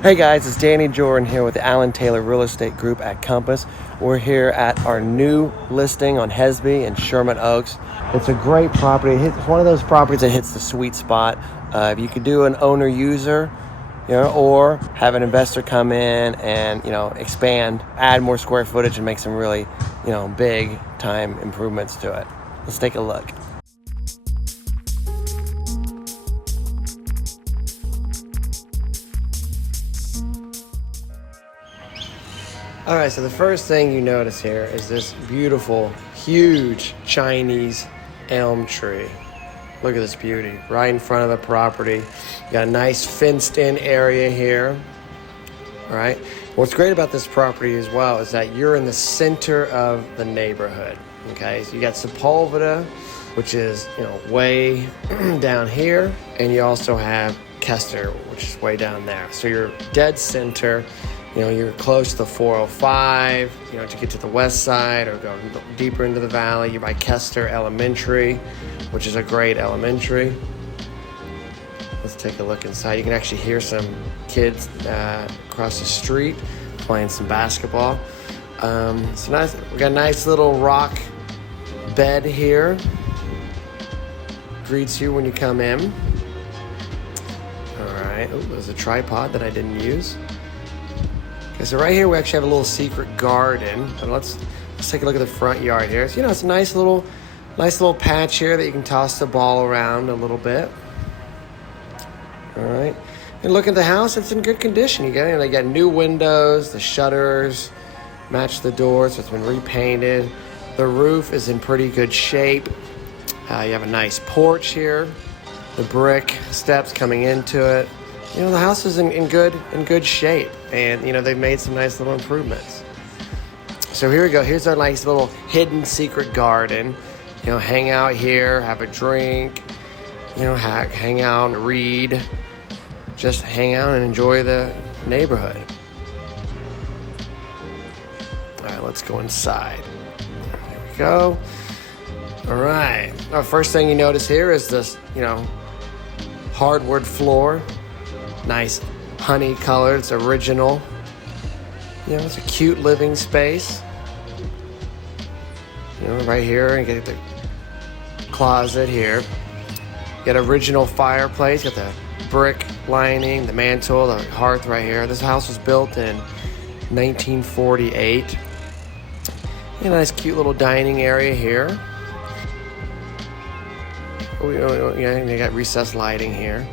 Hey guys, it's Danny Jordan here with the Allen Taylor Real Estate Group at Compass. We're here at our new listing on Hesby in Sherman Oaks. It's a great property. It's one of those properties that hits the sweet spot. If you could do an owner-user, or have an investor come in and, expand, add more square footage and make some really, big time improvements to it. Let's take a look. All right, so the first thing you notice here is this beautiful, huge Chinese elm tree. Look at this beauty, right in front of the property. You got a nice fenced-in area here. All right. What's great about this property as well is that you're in the center of the neighborhood. Okay, so you got Sepulveda, which is way down here, and you also have Kester, which is way down there. So you're dead center. You're close to the 405, to get to the west side or go deeper into the valley. You're by Kester Elementary, which is a great elementary. Let's take a look inside. You can actually hear some kids across the street playing some basketball. So nice. We got a nice little rock bed here. Greets you when you come in. All right. Oh, there's a tripod that I didn't use. Okay, so right here we actually have a little secret garden. But let's take a look at the front yard here. So, it's a nice little patch here that you can toss the ball around a little bit. All right. And look at the house, it's in good condition. They got new windows, the shutters match the doors, so it's been repainted. The roof is in pretty good shape. You have a nice porch here. The brick steps coming into it. The house is in good shape, and they've made some nice little improvements. So here we go. Here's our nice little hidden secret garden. Hang out here, have a drink. Hang out and read. Just hang out and enjoy the neighborhood. All right, let's go inside. There we go. All right. Our first thing you notice here is this, hardwood floor. Nice honey color. It's original. It's a cute living space. Right here, you get the closet here. You got original fireplace. You got the brick lining, the mantle, the hearth right here. This house was built in 1948. Nice cute little dining area here. You got recessed lighting here.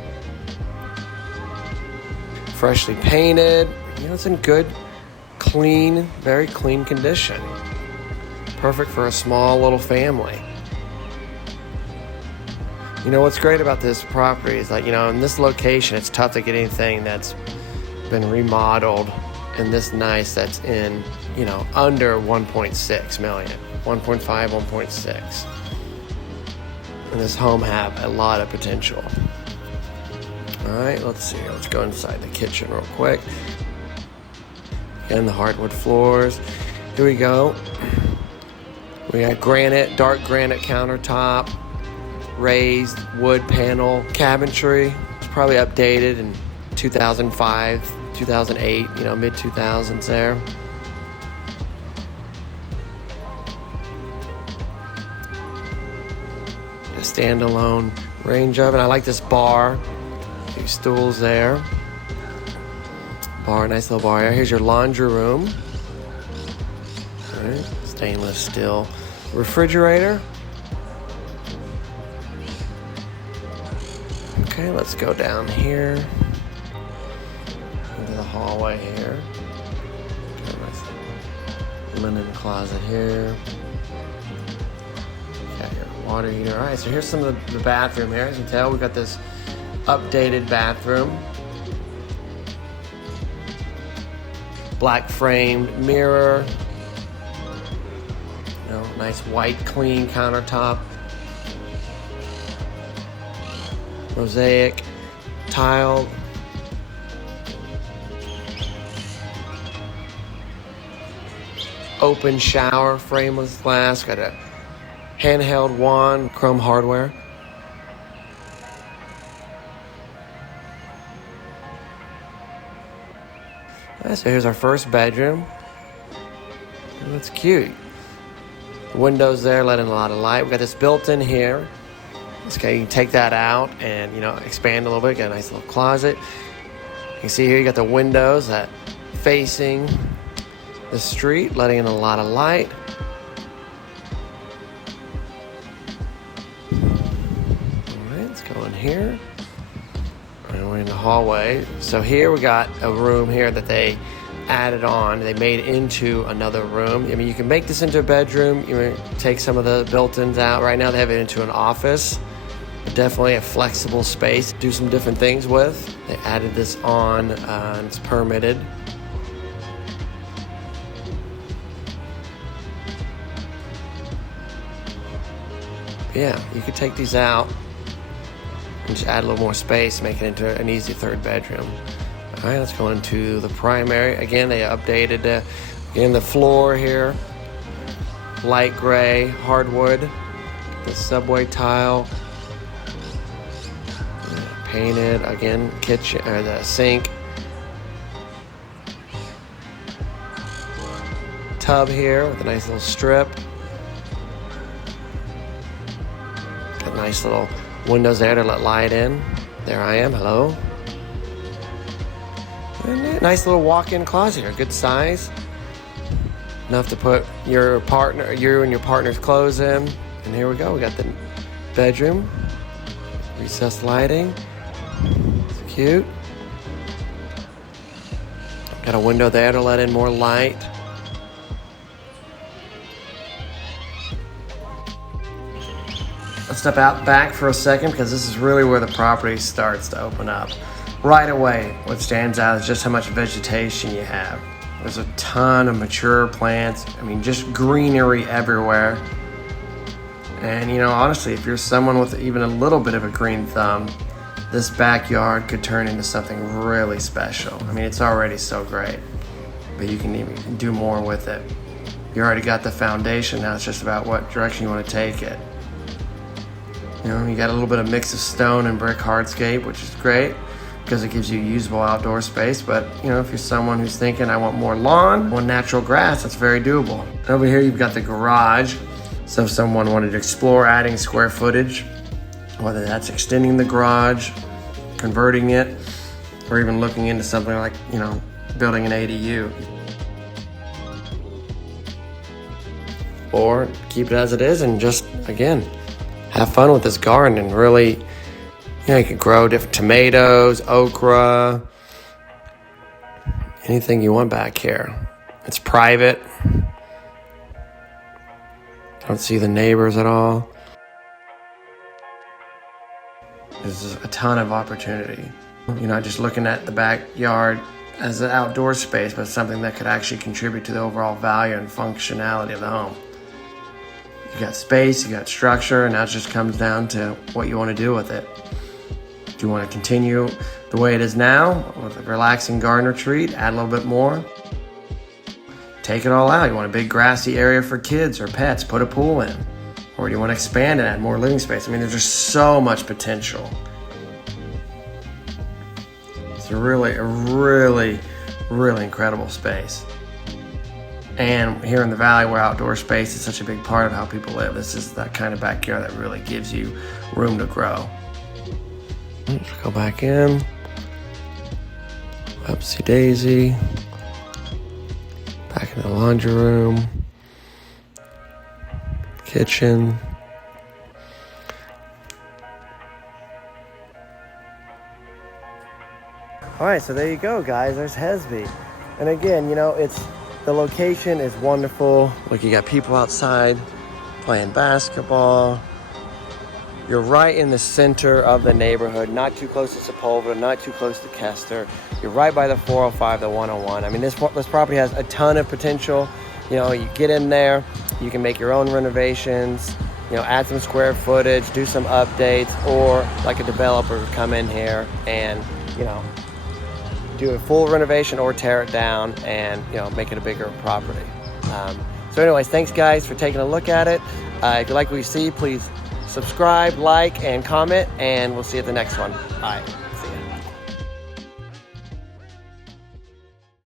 Freshly painted. It's in good, clean, very clean condition. Perfect for a small little family. What's great about this property is that, in this location, it's tough to get anything that's been remodeled and this nice that's in, under 1.6 million, 1.5, 1.6. And this home have a lot of potential. All right, let's see. Let's go inside the kitchen real quick. And the hardwood floors. Here we go. We got dark granite countertop, raised wood panel cabinetry. It's probably updated in 2005, 2008, mid 2000s there. A standalone range oven. I like this bar. Few stools there. Bar, nice little bar here. Here's your laundry room. All right, stainless steel refrigerator. Okay, let's go down here into the hallway here. Okay, nice linen closet here. Got your water heater. All right, so here's some of the bathroom here. As you can tell, we've got this updated bathroom. Black framed mirror. Nice white clean countertop. Mosaic tile. Open shower, frameless glass. Got a handheld wand, chrome hardware. All right, so here's our first bedroom. That's cute. The windows there let in a lot of light. We got this built in here. Okay, you can take that out and, you know, expand a little bit. Got a nice little closet. You can see here you got the windows that facing the street, letting in a lot of light. All right, let's go in here. And we're in the hallway. So here we got a room here that they added on. They made into another room. I mean, you can make this into a bedroom. You can take some of the built-ins out. Right now they have it into an office. Definitely a flexible space to do some different things with. They added this on and it's permitted. Yeah, you could take these out and just add a little more space, make it into an easy third bedroom. All right, let's go into the primary. Again, they updated the floor here. Light gray, hardwood. The subway tile. Painted, again, kitchen, or the sink. Tub here with a nice little strip. Got nice little windows there to let light in. There I am, hello. And nice little walk-in closet here, good size. Enough to put you and your partner's clothes in. And here we go, we got the bedroom. Recessed lighting. It's cute. Got a window there to let in more light. Let's step out back for a second because this is really where the property starts to open up. Right away, what stands out is just how much vegetation you have. There's a ton of mature plants. I mean, just greenery everywhere. And you know, honestly, if you're someone with even a little bit of a green thumb, this backyard could turn into something really special. I mean, it's already so great, but you can even do more with it. You already got the foundation, now it's just about what direction you want to take it. You know, you got a little bit of mix of stone and brick hardscape, which is great because it gives you usable outdoor space. But you know, if you're someone who's thinking, I want more lawn, more natural grass, that's very doable. Over here, you've got the garage. So if someone wanted to explore adding square footage, whether that's extending the garage, converting it, or even looking into something like, you know, building an ADU. Or keep it as it is and just, again, have fun with this garden and really, you know, you could grow different tomatoes, okra, anything you want back here. It's private. Don't see the neighbors at all. There's a ton of opportunity. You're not just looking at the backyard as an outdoor space, but something that could actually contribute to the overall value and functionality of the home. You got space, you got structure, and now it just comes down to what you want to do with it. Do you want to continue the way it is now with a relaxing garden retreat, add a little bit more? Take it all out. You want a big grassy area for kids or pets, put a pool in. Or do you want to expand and add more living space? I mean, there's just so much potential. It's a really incredible space. And here in the valley where outdoor space is such a big part of how people live, this is that kind of backyard that really gives you room to grow. Let's go back in. Upsy daisy. Back in the laundry room. Kitchen. All right, so there you go, guys. There's Hesby. And again, you know, the location is wonderful. Look, you got people outside playing basketball. You're right in the center of the neighborhood, not too close to Sepulveda, not too close to Kester. You're right by the 405, the 101. I mean, this property has a ton of potential. You know, you get in there, you can make your own renovations, you know, add some square footage, do some updates, or like a developer would come in here and, you know, do a full renovation or tear it down and, you know, make it a bigger property. So anyways, thanks guys for taking a look at it. If you like what you see, please subscribe, like, and comment, and we'll see you at the next one. Bye.